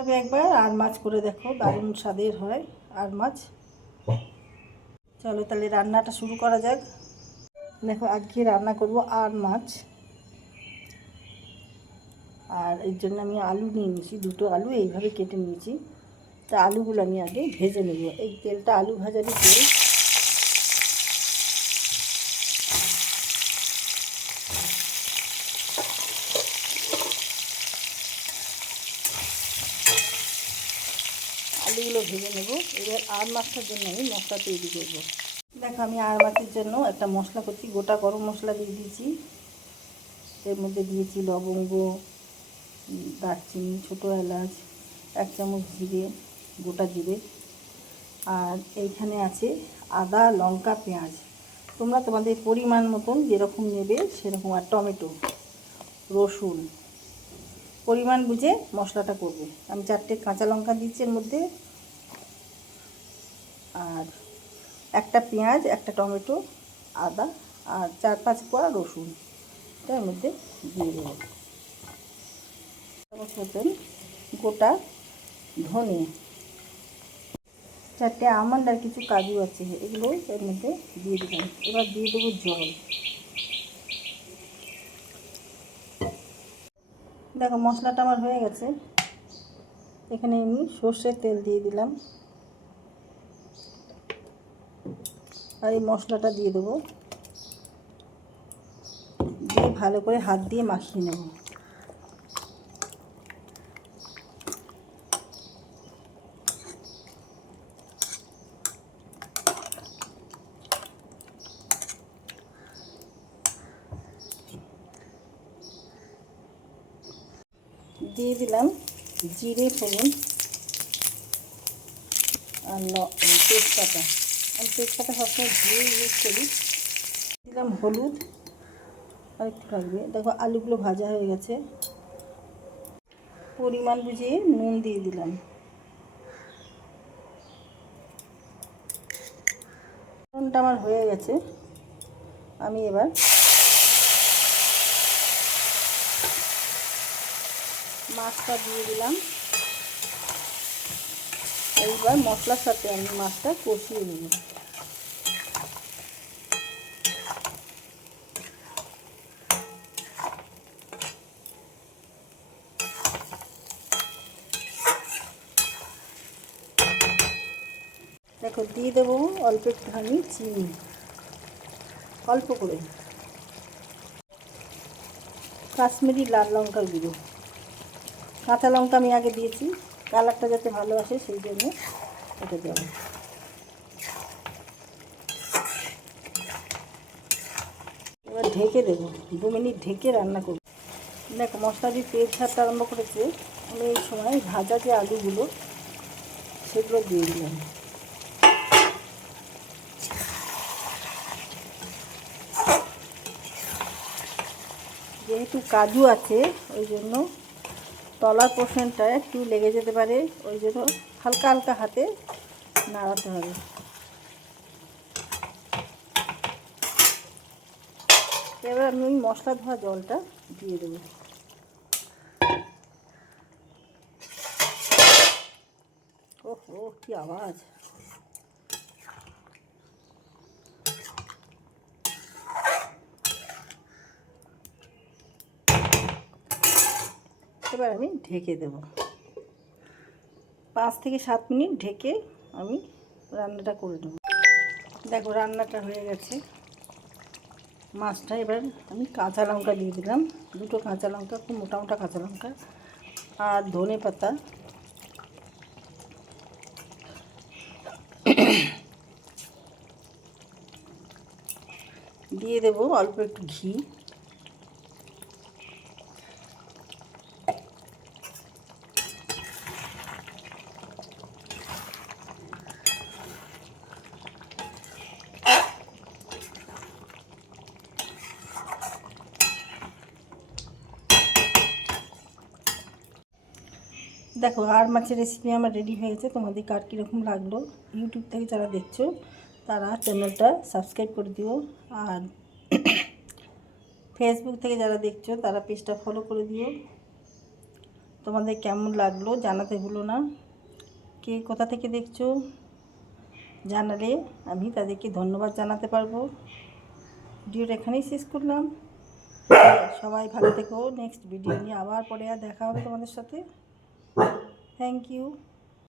এইভাবে একবার আর মাছ করে দেখো, দারুণ স্বাদের হয় আর মাছ। চলো তাহলে রান্নাটা শুরু করা যাক। দেখো আজকে রান্না করব আর মাছ, আর এর জন্য আমি আলু নিয়ে নিয়েছি, দুটো আলু এইভাবে কেটে নিয়েছি। তা আলুগুলো আমি আগে ভেজে নেব। এই তেলটা আলু ভাজারই তেল। আলুগুলো ভেজে নেব। এবার আর মাছটার জন্য আমি মশলা তৈরি করব। দেখো আমি আর মাছের জন্য একটা মশলা করছি। গোটা গরম মশলা দিয়ে দিয়েছি, এর মধ্যে দিয়েছি লবঙ্গ, দারচিনি, ছোটো এলাচ, 1 চামচ জিরে, গোটা জিরে, আর এইখানে আছে আদা, লঙ্কা, পেঁয়াজ। তোমরা তোমাদের পরিমাণ মতন যেরকম নেবে সেরকম, আর টমেটো, রসুন, পরিমাণ বুঝে মশলাটা করবে। আমি 4টে কাঁচা লঙ্কা দিচ্ছি এর মধ্যে, আর একটা পেঁয়াজ, একটা টমেটো, আদা, আর 4-5 কোয়া রসুন এটা এর মধ্যে দিয়ে দেবো। মতন গোটা ধনে, 4টে আমন্ড আর কিছু কাজু আছে, এগুলো এর মধ্যে দিয়ে দিলাম। এবার দিয়ে দেবো জল। দেখো মশলাটা আমার হয়ে গেছে। এখানে আমি সর্ষের তেল দিয়ে দিলাম, আর এই মশলাটা দিয়ে দেবো, দিয়ে ভালো করে হাত দিয়ে মাখিয়ে নেব। দিয়ে দিলাম জিরে ফোড়ন আর তেজপাতা। আমি তেজপাতা সবসময় ধুয়ে ইউজ করি। দিলাম হলুদ, আর একটু লাগবে। দেখো আলুগুলো ভাজা হয়ে গেছে। পরিমাণ বুঝিয়ে নুন দিয়ে দিলাম। নুনটা আমার হয়ে গেছে। আমি এবার মাছটা দিয়ে দিলাম। এইবার মশলার সাথে আমি মাছটা কষিয়ে নেব। দেখো দিয়ে দেবো অল্প একটুখানি চিনি, অল্প করে, কাশ্মীরি লাল লঙ্কার গুঁড়ো। কাঁচা লঙ্কা আমি আগে দিয়েছি, কালারটা যাতে ভালো আসে সেই জন্য এটা দেবো। এবার ঢেকে দেবো, 2 মিনিট ঢেকে রান্না করব। দেখো মশলা দিয়ে তেল ছাড়তে আরম্ভ করেছে। আমি এই সময় ভাজা যে আলুগুলো সেগুলো দিয়ে দিলাম। যেহেতু কাজু আছে ওই জন্য তলার পোর্শনটা একটু লেগে যেতে পারে, ওই জন্য হালকা হালকা হাতে নাড়াতে হবে। এবার আমি ওই মশলা ধোয়া জলটা দিয়ে দেবো। ওহো কি আওয়াজ! এবার আমি ঢেকে দেব। 5 থেকে 7 মিনিট ঢেকে আমি রান্নাটা করে নেব। দেখো রান্নাটা হয়ে গেছে। মাছটা এবার আমি কাঁচা লঙ্কা দিয়ে দিলাম, 2টো কাঁচা লঙ্কা, খুব মোটা মোটা কাঁচা লঙ্কা, আর ধনে পাতা, দিয়ে দেবো অল্প একটু ঘি। দেখো আর মাছের রেসিপি আমার রেডি হয়ে গেছে। তোমাদের কার কীরকম লাগলো, ইউটিউব থেকে যারা দেখছো তারা চ্যানেলটা সাবস্ক্রাইব করে দিও, আর ফেসবুক থেকে যারা দেখছো তারা পেজটা ফলো করে দিও। তোমাদের কেমন লাগলো জানাতে ভুলো না। কে কোথা থেকে দেখছো জানালে আমি তাদেরকে ধন্যবাদ জানাতে পারবো। ভিডিওটা এখানেই শেষ করলাম। সবাই ভালো থেকো। নেক্সট ভিডিও নিয়ে আবার পরে আর দেখা হবে তোমাদের সাথে। Thank you.